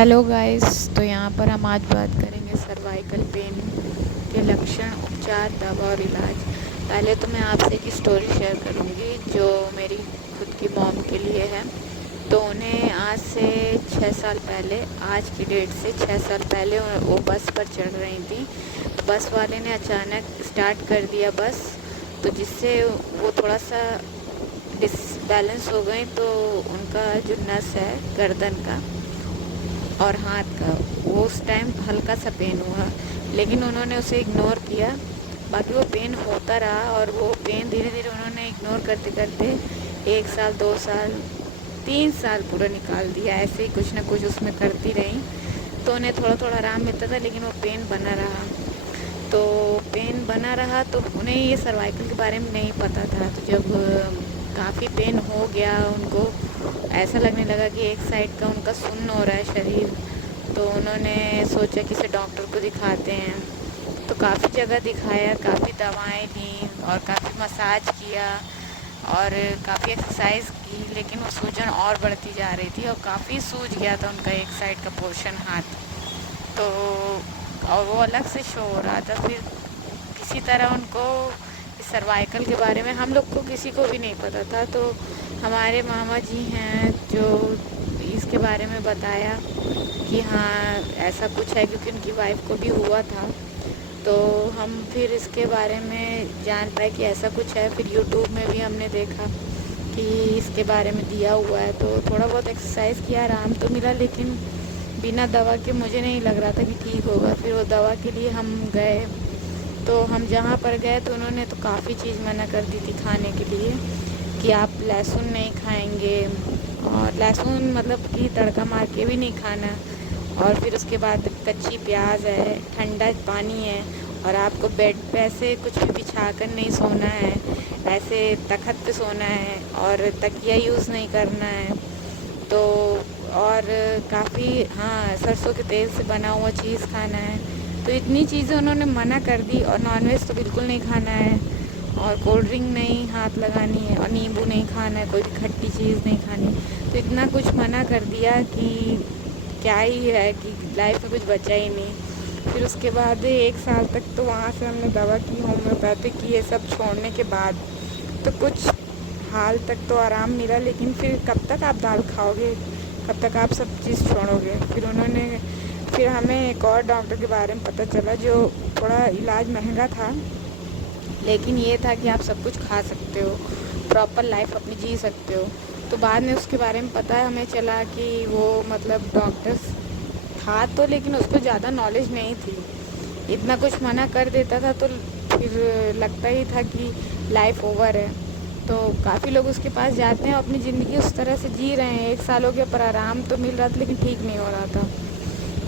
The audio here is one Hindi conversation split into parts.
Hello guys. तो यहाँ पर हम आज बात करेंगे सर्वाइकल पेन के लक्षण, उपचार, दवा और इलाज। पहले तो मैं आपसे एक स्टोरी शेयर करूँगी जो मेरी खुद की मॉम के लिए है। तो उन्हें आज से 6 साल पहले, आज की डेट से 6 साल पहले वो बस पर चढ़ रही थी। तो बस वाले ने अचानक स्टार्ट कर दिया बस, तो जिससे वो थोड़ा सा डिसबैलेंस हो गई। तो उनका जो नस है गर्दन का और हाथ का, वो उस टाइम हल्का सा पेन हुआ, लेकिन उन्होंने उसे इग्नोर किया। बाकी वो पेन होता रहा और वो पेन धीरे धीरे उन्होंने इग्नोर करते करते 1 साल, 2 साल, 3 साल पूरा निकाल दिया। ऐसे ही कुछ ना कुछ उसमें करती रही। तो उन्हें थोड़ा थोड़ा आराम मिलता था, लेकिन वो पेन बना रहा। तो पेन बना रहा तो उन्हें ये सर्वाइकल के बारे में नहीं पता था। तो जब काफ़ी पेन हो गया, उनको ऐसा लगने लगा कि एक साइड का उनका सुन्न हो रहा है शरीर। तो उन्होंने सोचा किसी डॉक्टर को दिखाते हैं। तो काफ़ी जगह दिखाया, काफ़ी दवाएं ली और काफ़ी मसाज किया और काफ़ी एक्सरसाइज की, लेकिन वो सूजन और बढ़ती जा रही थी और काफ़ी सूज गया था उनका एक साइड का पोर्शन, हाथ। तो और वो अलग से शो हो रहा था। फिर किसी तरह उनको इस सर्वाइकल के बारे में, हम लोग को किसी को भी नहीं पता था। तो हमारे मामा जी हैं जो इसके बारे में बताया कि हाँ ऐसा कुछ है, क्योंकि उनकी वाइफ को भी हुआ था। तो हम फिर इसके बारे में जान पाए कि ऐसा कुछ है। फिर यूट्यूब में भी हमने देखा कि इसके बारे में दिया हुआ है। तो थोड़ा बहुत एक्सरसाइज किया, आराम तो मिला, लेकिन बिना दवा के मुझे नहीं लग रहा था कि ठीक होगा। फिर वो दवा के लिए हम गए। तो हम जहाँ पर गए तो उन्होंने तो काफ़ी चीज़ मना कर दी थी खाने के लिए, कि आप लहसुन नहीं खाएंगे, और लहसुन मतलब कि तड़का मार के भी नहीं खाना। और फिर उसके बाद कच्ची प्याज है, ठंडा पानी है, और आपको बेड पे ऐसे कुछ भी बिछा कर नहीं सोना है, ऐसे तखत पे सोना है, और तकिया यूज़ नहीं करना है। तो और काफ़ी, हाँ, सरसों के तेल से बना हुआ चीज़ खाना है। तो इतनी चीज़ें उन्होंने मना कर दी। और नॉनवेज तो बिल्कुल नहीं खाना है, और कोल्ड ड्रिंक नहीं हाथ लगानी है, और नींबू नहीं खाना है, कोई भी खट्टी चीज़ नहीं खानी। तो इतना कुछ मना कर दिया कि क्या ही है, कि लाइफ में कुछ बचा ही नहीं। फिर उसके बाद 1 साल तक तो वहाँ से हमने दवा की, होम्योपैथिक की, ये सब छोड़ने के बाद तो कुछ हाल तक तो आराम मिला। लेकिन फिर कब तक आप दाल खाओगे, कब तक आप सब चीज़ छोड़ोगे। फिर हमें एक और डॉक्टर के बारे में पता चला जो थोड़ा इलाज महंगा था, लेकिन ये था कि आप सब कुछ खा सकते हो, प्रॉपर लाइफ अपनी जी सकते हो। तो बाद में उसके बारे में पता हमें चला कि वो मतलब डॉक्टर्स था तो, लेकिन उसको ज़्यादा नॉलेज नहीं थी। इतना कुछ मना कर देता था तो फिर लगता ही था कि लाइफ ओवर है। तो काफ़ी लोग उसके पास जाते हैं, अपनी ज़िंदगी उस तरह से जी रहे हैं। 1 साल हो गया पर आराम तो मिल रहा था, लेकिन ठीक नहीं हो रहा था।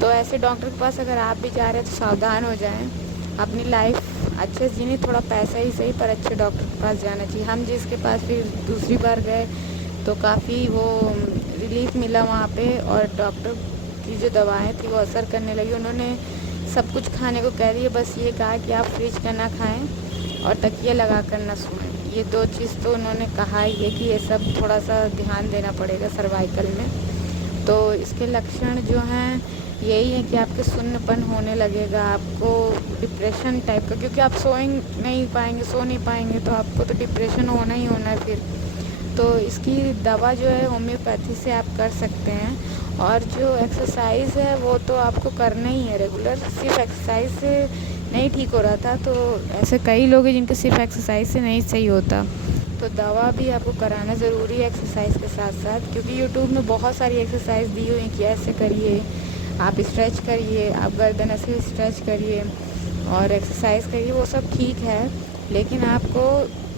तो ऐसे डॉक्टर के पास अगर आप भी जा रहे हैं तो सावधान हो जाएं। अपनी लाइफ अच्छे से जीनी, थोड़ा पैसा ही सही पर अच्छे डॉक्टर के पास जाना चाहिए। हम जिसके पास फिर दूसरी बार गए तो काफ़ी वो रिलीफ मिला वहाँ पे, और डॉक्टर की जो दवाएं थी वो असर करने लगी। उन्होंने सब कुछ खाने को कह दिया, बस ये कहा कि आप फ्रिज का ना खाएं और तकिया लगा कर ना सोएं। ये 2 चीज़ तो उन्होंने कहा ही है कि ये सब थोड़ा सा ध्यान देना पड़ेगा सर्वाइकल में। तो इसके लक्षण जो हैं यही है कि आपके सुन्नपन होने लगेगा, आपको डिप्रेशन टाइप का, क्योंकि आप सो नहीं पाएंगे तो आपको तो डिप्रेशन होना ही होना है फिर। तो इसकी दवा जो है होम्योपैथी से आप कर सकते हैं। और जो एक्सरसाइज है वो तो आपको करना ही है रेगुलर। सिर्फ एक्सरसाइज से नहीं ठीक हो रहा था, तो ऐसे कई लोग हैं जिनके सिर्फ एक्सरसाइज से नहीं सही होता। तो दवा भी आपको कराना ज़रूरी है एक्सरसाइज के साथ साथ, क्योंकि यूट्यूब में बहुत सारी एक्सरसाइज दी हुई कि ऐसे करिए, आप स्ट्रेच करिए, आप गर्दन ऐसे स्ट्रेच करिए और एक्सरसाइज करिए। वो सब ठीक है, लेकिन आपको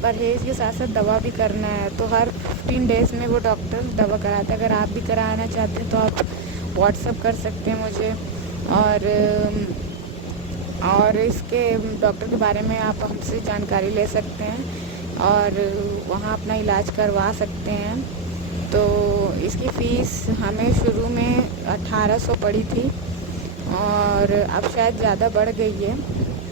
परहेज़ के साथ साथ दवा भी करना है। तो हर 15 डेज़ में वो डॉक्टर दवा कराता है। अगर आप भी कराना चाहते हैं तो आप व्हाट्सअप कर सकते हैं मुझे। और इसके डॉक्टर के बारे में आप हमसे जानकारी ले सकते हैं और वहाँ अपना इलाज करवा सकते हैं। तो इसकी फ़ीस हमें शुरू में 1800 पड़ी थी, और अब शायद ज़्यादा बढ़ गई है।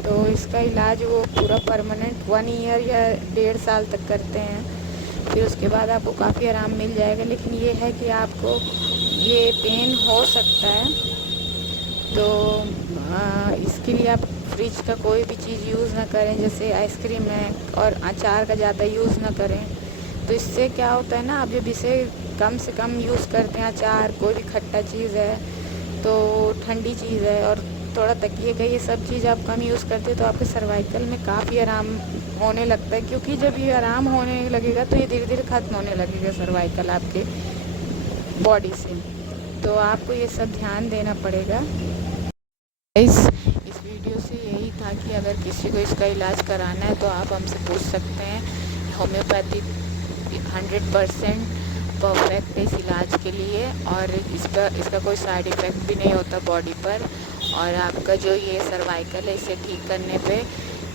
तो इसका इलाज वो पूरा परमानेंट 1 ईयर या 1.5 साल तक करते हैं। फिर उसके बाद आपको काफ़ी आराम मिल जाएगा। लेकिन ये है कि आपको ये पेन हो सकता है, तो इसके लिए आप फ्रिज का कोई भी चीज़ यूज़ ना करें, जैसे आइसक्रीम है और अचार का ज़्यादा यूज़ ना करें। तो इससे क्या होता है ना, आप जब इसे कम से कम यूज़ करते हैं, अचार कोई भी खट्टा चीज़ है तो ठंडी चीज़ है और थोड़ा तकिए का ये सब चीज़ आप कम यूज़ करते हैं, तो आपके सर्वाइकल में काफ़ी आराम होने लगता है। क्योंकि जब ये आराम होने लगेगा तो ये धीरे धीरे ख़त्म होने लगेगा सर्वाइकल आपके बॉडी से। तो आपको ये सब ध्यान देना पड़ेगा। इस वीडियो से यही था कि अगर किसी को इसका इलाज कराना है तो आप हमसे पूछ सकते हैं। होम्योपैथी 100% परफेक्ट है इस इलाज के लिए, और इसका कोई साइड इफ़ेक्ट भी नहीं होता बॉडी पर। और आपका जो ये सर्वाइकल है इसे ठीक करने पे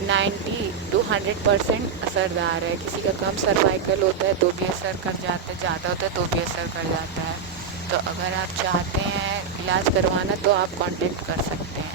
90 to 100% असरदार है। किसी का कम सर्वाइकल होता है तो भी असर कर जाता है, ज़्यादा होता है तो भी असर कर जाता है। तो अगर आप चाहते हैं इलाज करवाना तो आप कांटेक्ट कर सकते हैं।